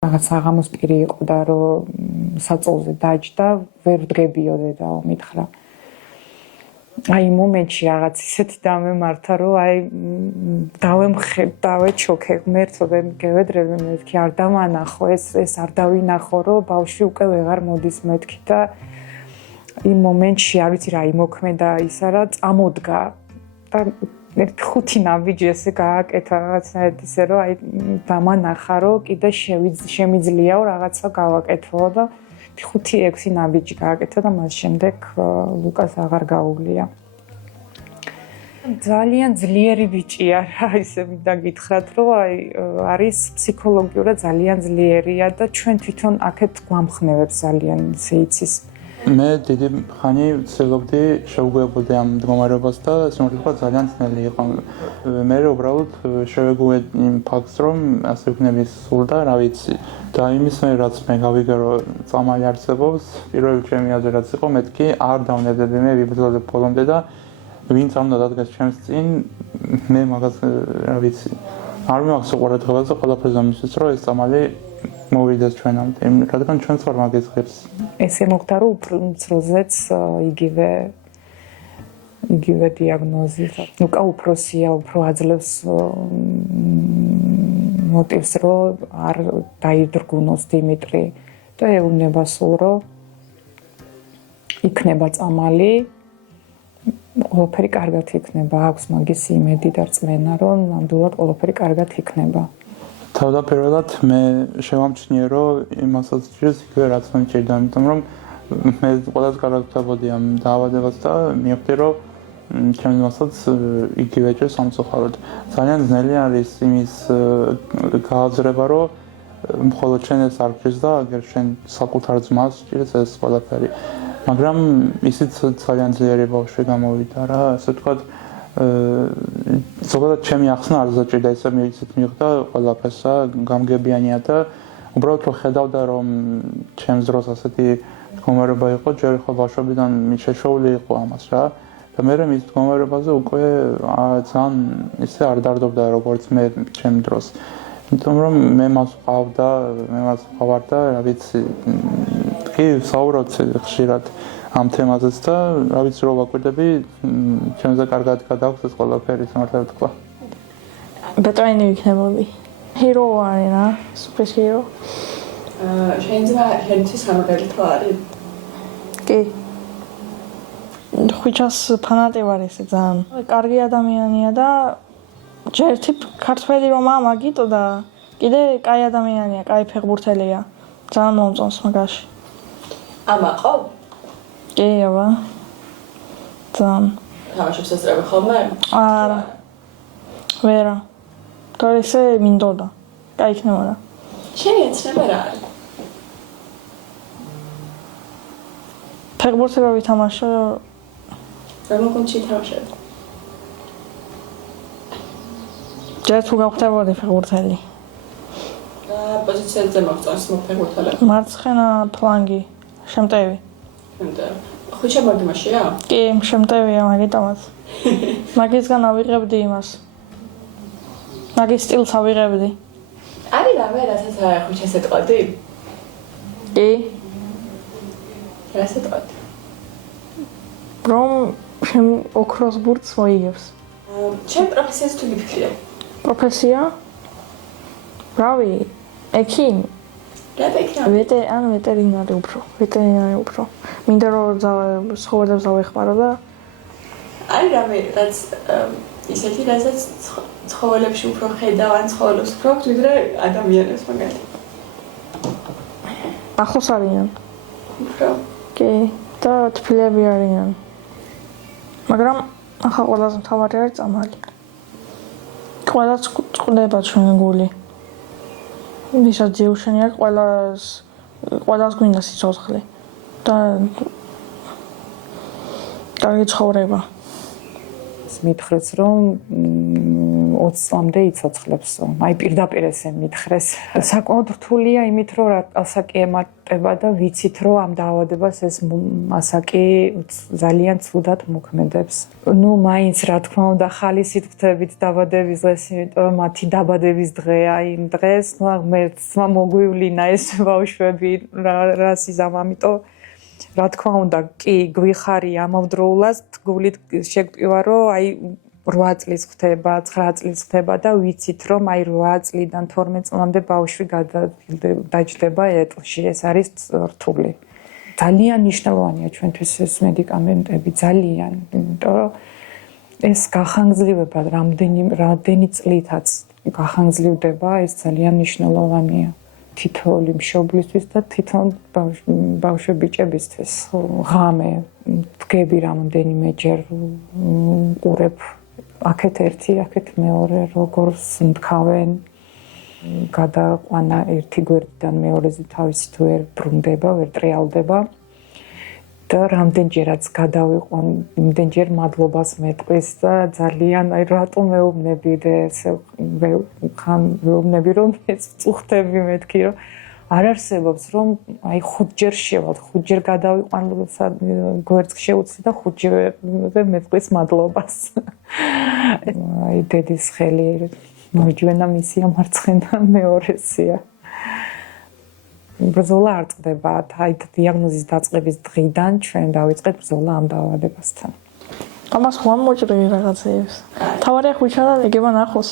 რაღაც აღამოს პირი იყო და რომ საწოლზე დაჯდა, ვერ დგებიოდე და მითხრა. აი მომენტში რაღაც ისეთი დამემართა, რომ აი დავეჩოქე ღმერთო და გევედრები მეთქი არ დამანახო ეს არ დავინახო, რომ ბავშვი უკვე ვეღარ მოდის მეთქი და იმ მომენტში არ ვიცი რა იმოქმედა ისა რა წამოდგა და ერთ ხუთი ნაბიჯი ესე გააკეთა რაღაცნაირად ისე რომ აი დამანახა რომ კიდე შემიძლიაო რაღაცა გავაკეთო და 5-6 ნაბიჯი გააკეთა და მას შემდეგ ლუკას აღარ გაუვლია. ძალიან ძლიერი ბიჭია რა ისე მინდა გითხრათ რომ აი არის ფსიქოლოგიურად ძალიან ძლიერია და ჩვენ თვითონ აქეთ გვამხნევებს ძალიან იცის. მე დიდი ხანი ვცდილობდი შევგვიებოდი ამ მდგომარეობას და სიმართლე ძალიან ძნელი იყო. მე უბრალოდ შევეგუე იმ ფაქტს რომ ასე ვქნები სულ და რა ვიცი და იმის მე რაც მე გავიგე რომ წამალი არსებობს პირველი ჩემი აზრი რაც იყო მეთქი არ დავნებდები მე ვიბრძოლებ ბოლომდე და ვინც ამ დადგეს ჩემს წინ მე მაგას რა ვიცი არ მივახსოვს ყურადღებას ყველაფერზე მისთვის რომ ეს წამალი მოვიდეს ჩვენამდე რადგან ჩვენც ვარ მაგის ღირს ესე მოხდა რომ უფრო მცროზეც იგივე დიაგნოზი უკა უფროსია უფრო აძლევს მოტივს რომ არ დაიძრგუნოს დიმიტრი და ეუბნება სულ რომ იქნება წამალი ყველაფერი კარგად იქნება აქვს მაგის იმედი და რწმენა რომ ნამდვილად ყველაფერი კარგად იქნება თავდაპირველად მე შევამჩნიე რომ იმასაც ჭირს იგივე რაც მე ჭირდა იმიტომ რომ მე ყველას კარგად ვთქვი ამ დაავადებას და მივხვდი რომ ჩემს მასაც იგივე ჭირს სამწუხაროდ ძალიან ძნელი არის იმის გააზრება რომ მხოლოდ შენ ეს არ ჭირს და აგერ შენ საკუთარ ძმას ჭირს ეს ყველაფერი მაგრამ ისიც ძალიან ძლიერი ბავშვი გამოვიდა რა ასე ვთქვათ ზოგადად ჩემი ახსნა არ ზაჭირდა ესე ისეთ მივხვდა ყველაფერსა გამგებიანია და უბრალოდ რომ ხედავდა რომ ჩემს დროს ასეთი მდგომარეობა იყო ჯერ ხო ბავშვობიდან შეშოული იყო ამას რა და მე მის მდგომარეობაზე უკვე ძალიან ისე არ დარდობდა როგორც მე ჩემ დროს იმიტომ რომ მე მას ვყავარ და რა ვიცი კი საუბრობ ხშირად ამ თემაზეც და რა ვიცი რომ ვაკვირდები ჩემზე კარგად გადაქვს ეს ყველაფერი სიმართლე ვთქვა ბეტონი ვიქნებოდი ჰირო ვარ რა სუპერ ჰირო შეიძლება ჰენთვის ამაგალითო არის კი ხუჩას ფანატი ვარ ესე ძალიან კარგი ადამიანია და ჯერთი ქართველი რომა მაგიტო და კიდე კაი ადამიანია კაი ფეხბურთელია ძალიან მომწონს მაგაში ამაყო კი აბა ძალიან თამაშობს ესწრები ხოლმე არა ვერა თორესე მინდოდა კაი იქნებოდა შენი ეცნება რა არის ფეხბურთი რო ვითამაშო რომ კონჩი თამაშობ ჯერ თუ გავხდებოდი ფეხბურთელი პოზიციაზე მოგწონს ფეხბურთელები მარცხენა ფლანგი შემტევი ხუჩა მაგდიმაშია კი შემტევია მაგიტომაც მაგისგან ავიღებდი იმას მაგის სტილს ავიღებდი არის რამე რასაც ხუჩას ეტყოდი კი რასაც ეტყოდი რომ შენ ოქროს ბურთს მოიგებს ჩემ პროფესიას თუ გიფიქრე პროფესია რავი ექიმი ვეტერინარი უფრო მინდა რომ ცხოველებს დავეხმარო და არის რამე რაც ისეთი რასაც ცხოველებში უფრო ხედავ ან ცხოველებს უფრო ვიდრე ადამიანებს მაგალითად ახლოს არიან უფრო კი და თბილები არიან მაგრამ ახლა ყველაზე მთავარი არის წამალი ყველას წყდება ჩვენ გული ვისაც ძიუშენი აქვს ყველას გვინდა სიცოცხლე და კარგი ცხოვრება მითხრეს რომ 20 წლამდე იცოცხლებს. აი პირდაპირ ესე მითხრეს. საკმაოდ რთულია იმით, რომ ასაკი ემატება და ვიცით, რომ ამ დაავადებას ეს ასაკი ძალიან ცუდად მოქმედებს. ნუ მაინც რა თქმა უნდა ხალისით ვთებით დაბადების დღეს, იმიტომ რომ მათი დაბადების დღეა იმ დღეს, ნუ ღმერთმა მოგვივლინა ეს ბავშვები რა სიზამ, ამიტომ რა თქმა უნდა კი გვიხარი ამავდროულად გულით შეგტყივა, რომ აი 8 წლის ხდება, 9 წლის ხდება და ვიცით, რომ აი 8 წლიდან 12 წლამდე ბავშვი დაჯდება ეტლში. ეს არის რთული. ძალიან მნიშვნელოვანია ჩვენთვის ეს მედიკამენტები, ძალიან, იმიტომ რომ ეს გახანგრძლივება რამდენი წლითაც გახანგრძლივდება, ეს ძალიან მნიშვნელოვანია. თითოეული მშობლისთვის და თვითონ ბავშვებიჭებისთვის. ღამე დგები რამდენიმეჯერ ყურებ აქეთ ერთი, აქეთ მეორე, როგორც მtkhaven გადაყვანა ერთი გვერდიდან მეორეზე თავისი თუ ვერ ბრუნდება, ვერ ტრიალდება და რამდენჯერაც გადავიყვან, იმდენჯერ მადლობას მეტყვის და ძალიან აი რატომ მეუბნები და ესე ხან მეუბნები რომ ეს წუხდები მეთქი რომ არ არსებობს რომ აი 5 ჯერ შევალ, 5 ჯერ გადავიყვან გვერდს შეუცი და 5 ჯერ მეტყვის მადლობას. აი დედის ხელი მოიჯვენა მისია მარცხენა მეორესია. ბრძოლა არ წყდება, აი დიაგნოზის დაწყების დღიდან ჩვენ დავიწყეთ ბრძოლა ამ დაავადებასთან. ამას ხომ მოჭრილი რაღაცეებს. თავარი ხუჩა და ეგება ნახოს.